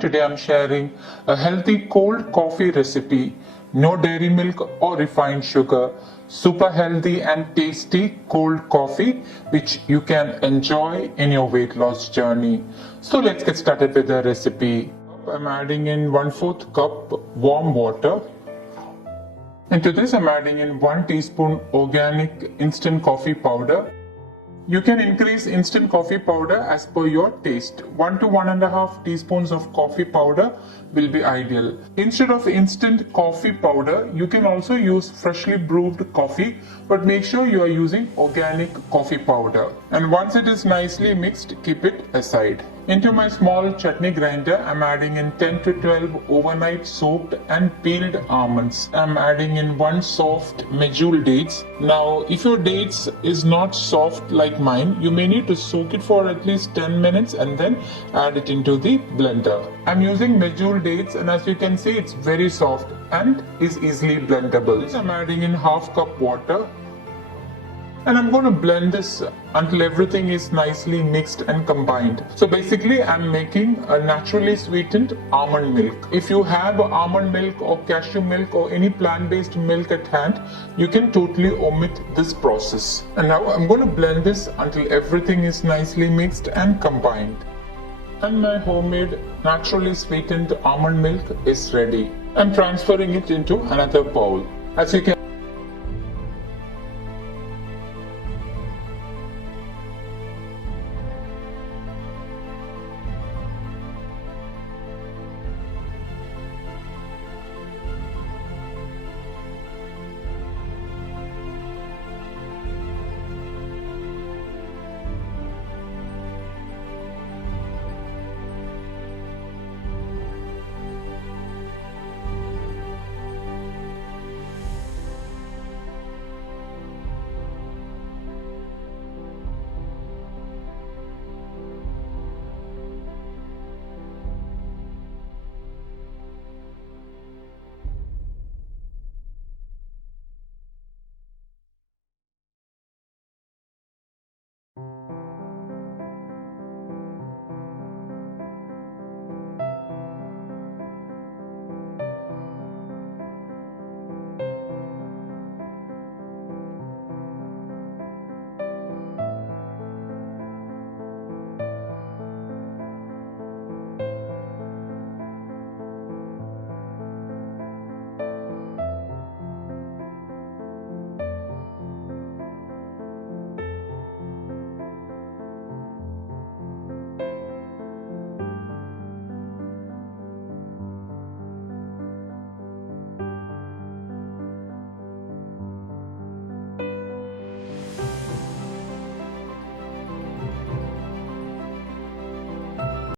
Today I'm sharing a healthy cold coffee recipe. No dairy milk or refined sugar. Super healthy and tasty cold coffee which you can enjoy in your weight loss journey. So let's get started with the recipe. I'm adding in 1/4 cup warm water. Into this I'm adding in 1 teaspoon organic instant coffee powder. You can increase instant coffee powder as per your taste. 1 to 1.5 teaspoons of coffee powder will be ideal. Instead of instant coffee powder, you can also use freshly brewed coffee, but make sure you are using organic coffee powder. And once it is nicely mixed, keep it aside. Into my small chutney grinder, I'm adding in 10 to 12 overnight soaked and peeled almonds. I'm adding in 1 soft medjool dates. Now, if your dates is not soft like mine, you may need to soak it for at least 10 minutes and then add it into the blender. I'm using medjool dates, and as you can see, it's very soft and is easily blendable. I'm adding in 1/2 cup water. And I'm going to blend this until everything is nicely mixed and combined. So basically I'm making a naturally sweetened almond milk. If you have almond milk or cashew milk or any plant-based milk at hand, you can totally omit this process. And now I'm going to blend this until everything is nicely mixed and combined. And my homemade naturally sweetened almond milk is ready. I'm transferring it into another bowl. As you can